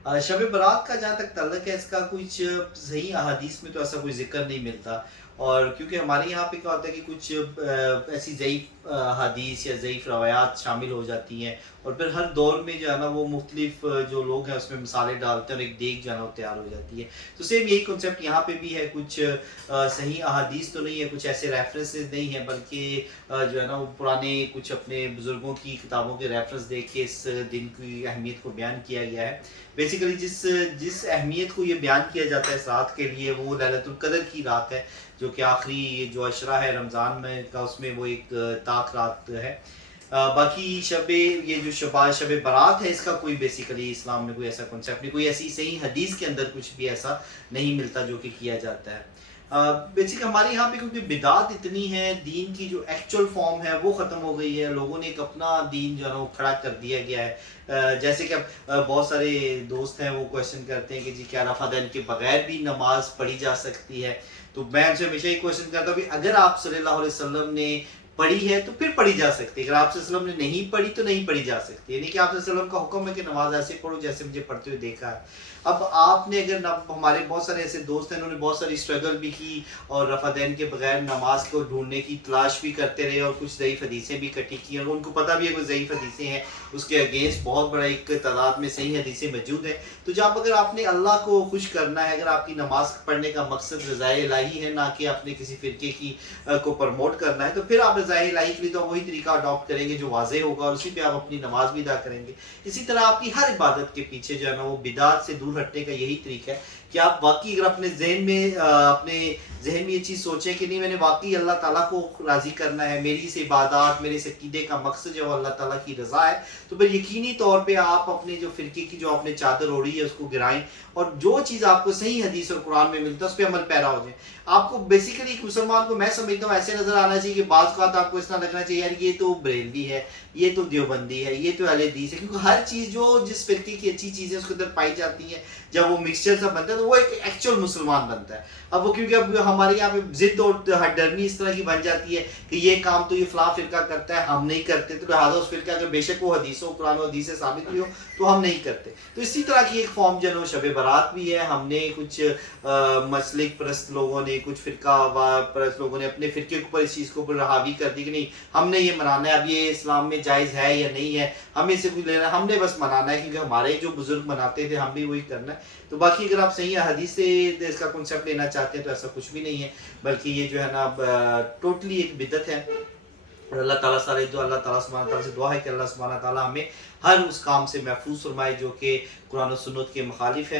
शब बारात का जहाँ तक ताल्लुक है, इसका कुछ सही अहादीस में तो ऐसा कोई ज़िक्र नहीं मिलता। और क्योंकि हमारे यहाँ पे क्या होता है कि कुछ ऐसी ज़ईफ़ अहादीस या ज़ईफ़ रवायात शामिल हो जाती हैं, और फिर हर दौर में जो है ना वो मुख्तलिफ़ जो लोग हैं उसमें मसाले डालते हैं और एक देग जो है ना वो तैयार हो जाती है। तो सेम यही कॉन्सेप्ट यहाँ पे भी है। कुछ सही अहादीस तो नहीं है, कुछ ऐसे रेफ़रेंसेस नहीं हैं, बल्कि जो है ना वो पुराने कुछ अपने बुज़ुर्गों की किताबों के रेफ़रेंस देख के इस दिन की अहमियत को बयान किया गया है। बेसिकली जिस जिस अहमियत को ये बयान किया जाता है इस रात के लिए, वो लैलतुल क़द्र की रात है, जो कि आखिरी जो अशरा है रमज़ान में का, उसमें वो एक ताक रात है। बाकी ये जो शब बारात है, इसका कोई बेसिकली इस्लाम में कोई ऐसा कॉन्सेप्ट नहीं, कोई ऐसी सही हदीस के अंदर कुछ भी ऐसा नहीं मिलता जो कि किया जाता है। बेसिक हमारे यहाँ पे क्योंकि बिदात इतनी है, दीन की जो एक्चुअल फॉर्म है वो ख़त्म हो गई है, लोगों ने एक अपना दीन जो है ना वो खड़ा कर दिया गया है। जैसे कि अब बहुत सारे दोस्त हैं वो क्वेश्चन करते हैं कि जी क्या रफ़ादैन के बगैर भी नमाज पढ़ी जा सकती है? तो मैं उनसे हमेशा ये क्वेश्चन करता हूँ कि अगर आप सल्लल्लाहु अलैहि वसल्लम ने पढ़ी है तो फिर पढ़ी जा सकती है, अगर आप सल्लल्लाहु अलैहि वसल्लम ने नहीं पढ़ी तो नहीं पढ़ी जा सकती। यानी कि आप सल्लल्लाहु अलैहि वसल्लम का हुक्म है कि नमाज ऐसे पढ़ो जैसे मुझे पढ़ते हुए देखा है। अब आपने अगर हमारे बहुत सारे ऐसे दोस्त हैं, उन्होंने बहुत सारी स्ट्रगल भी की और रफ़ादैन के बगैर नमाज को ढूंढने की तलाश भी करते रहे, और कुछ ज़ईफ़ हदीसें भी इकट्ठी की, और उनको पता भी है कि ज़ईफ़ हदीसें हैं, उसके अगेंस्ट बहुत बड़ा एक तादाद में सही हदीसें मौजूद हैं। तो जब अगर आपने अल्लाह को खुश करना है, अगर आपकी नमाज पढ़ने का मकसद रज़ाए इलाही है, ना कि अपने किसी फ़िरके की को प्रमोट करना है, तो फिर आप रज़ाए इलाही के लिए तो वही तरीका अडॉप्ट करेंगे जो वाज़ेह होगा, और उसी पे आप अपनी नमाज भी अदा करेंगे। इसी तरह आपकी हर इबादत के पीछे जो है ना वो बिदात से दूर हटने का यही तरीका है कि आप वाकई अगर अपने ज़हन में ये चीज़ सोचें कि नहीं, मैंने वाकई अल्लाह ताला को राज़ी करना है, मेरी इस इबादत, मेरे इस अक़ीदे का मकसद जो है वो अल्लाह ताला की रज़ा है, तो फिर यकीनी तौर पे आप अपने जो फ़िरके की जो आपने चादर ओढ़ी है उसको गिराएँ, और जो चीज़ आपको सही हदीस और कुरान में मिलता है उस पे अमल पैरा हो जाए। आपको बेसिकली एक मुसलमान को मैं समझता हूँ ऐसे नज़र आना चाहिए कि बाज़ औक़ात आपको इस तरह लगना चाहिए यार ये तो बरेलवी है, ये तो देवबंदी है, ये तो अहले हदीस है, क्योंकि हर चीज़ जो जिस फ़िरके की अच्छी चीज़ें उसके अंदर पाई जाती हैं, जब वो मिक्सचर सा बनता है तो वो एक एक्चुअल मुसलमान बनता है। अब वो क्योंकि अब हमारे यहाँ पे ज़िद और हठधर्मी इस तरह की बन जाती है कि ये काम तो ये फ़लाँ फ़िरका करता है, हम नहीं करते, तो लिहाज़ा उस फ़िरका अगर बेशक वो हदीसों कुरान और हदीस से साबित भी हो तो हम नहीं करते। तो इसी तरह की एक फ़ॉर्म जो है वो शब बारात भी है। हमने कुछ मसलिक परस्त लोगों ने, कुछ फ़िरका परस्त लोगों ने अपने फ़िरके के ऊपर इस चीज़ को ऊपर हावी कर दी कि नहीं हमने ये मनाना है, अब ये इस्लाम में जायज़ है या नहीं है, हमें इससे कुछ लेना, हमने बस मनाना है क्योंकि हमारे जो बुज़ुर्ग मनाते थे हम भी वही करना है। तो बाकी अगर आप सही हदीस से इसका कॉन्सेप्ट लेना चाहते हैं तो ऐसा कुछ भी नहीं है, बल्कि ये जो है ना टोटली एक बिदअत है। और अल्लाह ताला सुब्हानहू तआला से दुआ है कि अल्लाह सुब्हानहू तआला हमें हर उस काम से महफूज फरमाए जो कि कुरान और सुन्नत के मुखालिफ है।